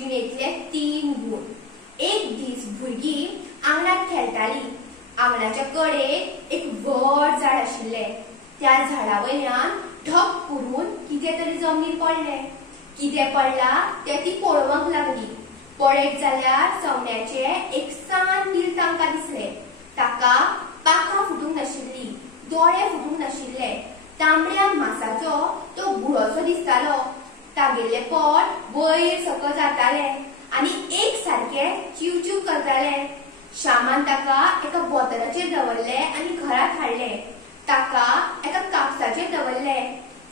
जिणेतले 3 गुण। एक दीस भुरगी आंगणात खेळटाली। आंगणाच्या कडेक एक व्हड झाड आशिल्ले। त्या झाडा वयल्यान ढग करून कितें तरी जमनीर पडलें। कितें पडला तें ती पळोवंक लागली। पळयत जाल्यार सवण्याचे एक सान नील तांकां दिसलें। ताका पाखां फुटूंक नाशिल्ली, दोळे फुटूंक नाशिल्ले। तांबड्या मांसाचो तो गुळोसो दिसतालो। तागेले पोट वयर सकयल जातालें आनी एक सारखे चिव चिव करताले। शामान ताका एका बोतलाचेर दवरले आनी घरांत हाडले। ताका एका कापसाचेर दवरले।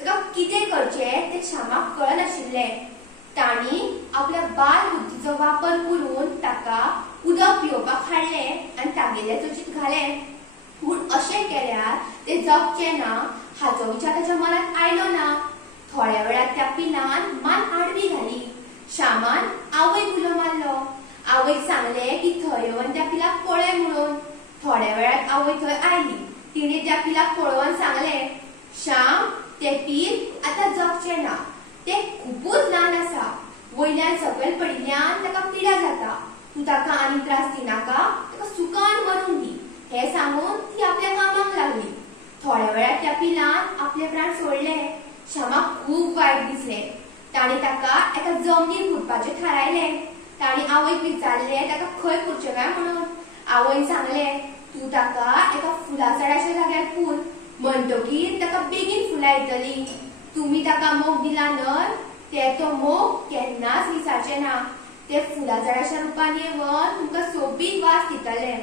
ताका कितें करचें तें शामाक कळनाशिल्लें। तांणी आपल्या बाल बुद्धीचो वापर करून ताका उदक पिवपाक हाडलें आनी तागेल्या चोचीत घालें। पूण अशें केल्यार तें जगचें ना हाचो विचार ताच्या मनांत आयलो ना। थोड्या वेळार त्या पिलान मान आडवी घाली। शामान आवयक उलो मारलो। आवयक सांगलें की थंय येवन त्या पिलाक पळय म्हणून। थोड्या वेळार आवय थंय आयली। तिणें त्या पिलाक पळोवन सांगलें, श्याम, तें पील आतां जगचें ना। तें खूबच ल्हान आसा। वयल्यान सकयल पडिल्ल्यान ताका पिडा जाता। तूं ताका आनी त्रास दिनाका, ताका सुखान मरूंक दी। हें सांगून ती आपल्या कामाक लागली। थोड्या वेळार त्या पिलान आपले प्राण सोडले। श्यामाक खूब वायट दिसलें। ताणें ताका एका जमनीर पुरपाचें थारायलें। ताणें आवयक विचारलें ताका खंय पुरचें काय म्हणून। आवयन सांगलें, तूं ताका एका फुला झाडाच्या जाग्यार पुर। म्हणटकीर ताका बेगीन फुलां येतलीं। तुमी ताका मोग दिला न्हय, तें तो मोग केन्नाच विसरचें ना। ते फुला झाडाच्या रुपान येवन तुमकां सोबीत वास दितले।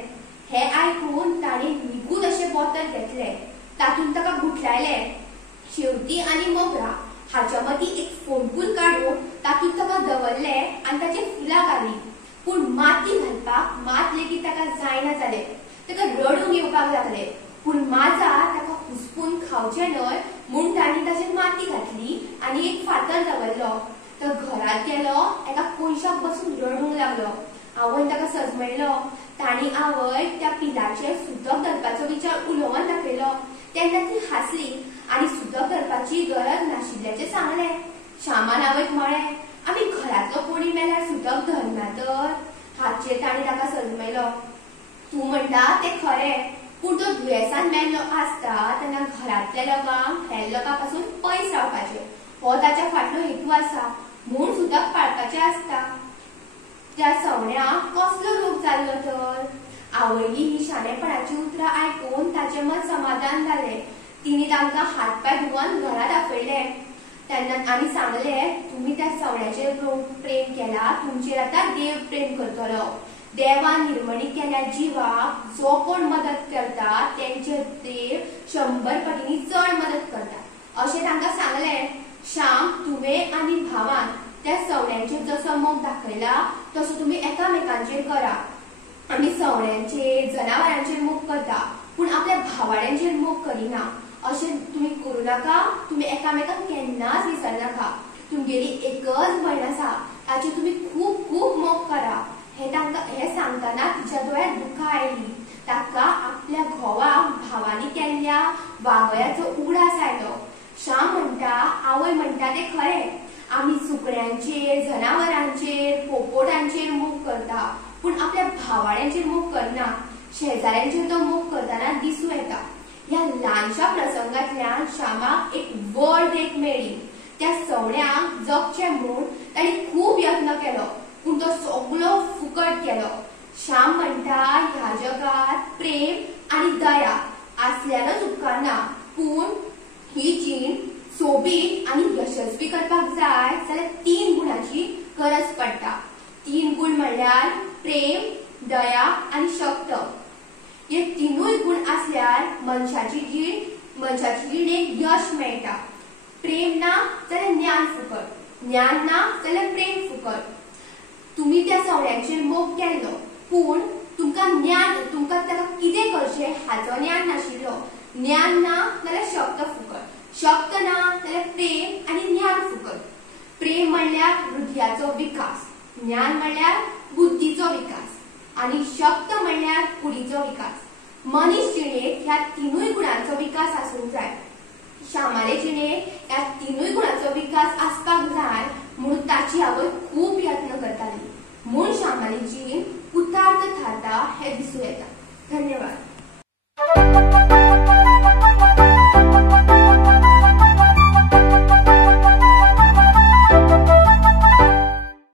हें आयकून ताणें निगूत अशें बोतल घेतलें। तातूंत ताका गुठलायलें। शेवतीं आनी मोगरा हाच्या मदीं एक फोंडकूल काडून तातूंत ताका दवरलें आनी ताचेर फुलां घालीं। पूण माती घालपाक मात लेगीत ताका जायना जालें। ताका रडूंक येवपाक लागलें। पूण माजार ताका हुसपून खावचें न्हय म्हूण ताणीं ताचेर माती घातली आनी एक फातर दवरलो। तो घरांत गेलो, एका कोनशाक बसून रडूंक लागलो। आवयन ताका सजमयलो। ताणी आवयक त्या पिलाचेर सुतक धरपाचो विचार उलोवन दाखयलो। तेन्ना ती हांसली आनी सुतक धरपाची गरज नाशिल्ल्याचें सांगलें। शामान आवयक म्हळें, आमी घरांतलो कोणी मेल्यार सुतक धरना तर? हाचेर ताणी ताका सजमयलो। तूं म्हणटा तें खरें, पूण तो दुयेंसान मेल्लो आसता तेन्ना घरांतल्या लोकांक हेर लोकां पासून पयस रावपाचें हो ताच्या फाटलो हेतू आसा म्हूण सुतक पाळपाचें आसता। त्या सवण्याक कसलो रोग जाल्लो तर? आवयली ही शाणेपणाची उतरां आयकून ताचें मन समाधान जालें। तिणी तांकां हात पाय धुवन घरा दाखयले। तेन्ना आनी सांगलें, तुमी त्या सवण्याचेर प्रेम केला, तुमचेर आतां देव प्रेम करतलो। देवान निर्मणी केल्या जिवाक जो कोण मदत करता तेंचेर देव 100 पटींनी चड मदत करता अशें तांकां सांगलें। श्याम, तुवें आनी भावान त्या सवण्यांचेर जसो मोग दाखयला तसो तुमी एकामेकांचेर करा। आमी सवण्यांचेर, जनावरांचेर मोग करता पूण आपल्या भावाड्यांचेर मोग करिना। अशें तुमी करूं नाका। तुमी एकामेकांक केन्नाच विसरनाका। तुमगेली एकच भयण आसा, ताचेर तुमी खूब खूब मोग करा। हें सांगतना तिच्या दोळ्यांत दुकां आयलीं। ताका आपल्या घोवाक भावानी केल्ल्या वागयाचो उगडास आयलो। श्याम म्हणटा, आवय म्हणटा तें खरें। आमी सुकण्यांचेर, जनावरांचेर, पोपोटांचेर मोग करता पूण आपल्या भावाड्यांचेर मोग करना। शेजाऱ्यांचेर तो मोग करतना दिसूं येता। ह्या ल्हानशा प्रसंगांतल्यान श्यामाक एक व्हड देख मेळ्ळी। त्या सवण्याक जगचें म्हूण ताणी खूब यत्न केलो पूण तो सगळो फुकट गेलो। श्याम म्हणटा, ह्या जगात प्रेम आनी दया आसल्यानच उपकारना, पूण ही जीण सोबीत आनी यशस्वी करपाक जाय जाल्यार 3 गुणांची गरज पडटा। 3 गुण म्हणल्यार प्रेम, दया आनी शक्त। हे 3 गुण आसल्यार मनशाची जिणेक यश मेळटा। प्रेम ना जाल्यार ज्ञान फुकट, ज्ञान ना जाल्यार प्रेम फुकट। तुमी त्या सवण्याचेर मोग केल्लो पूण तुमकां ताका कितें करचें हाचो ज्ञान नाशिल्लो। ज्ञान ना जाल्यार शक्त फुकट, शक्त ना जाल्यार प्रेम आनी ज्ञान फुकट। प्रेम म्हणल्यार हृदयाचो विकास, ज्ञान म्हणल्यार बुद्धीचो विकास आनी शक्त म्हणल्यार कुडीचो विकास। मनीस जिणेक ह्या 3 गुणांचो विकास आसूंक जाय। श्यामाले जिणेक ह्या 3 गुणांचो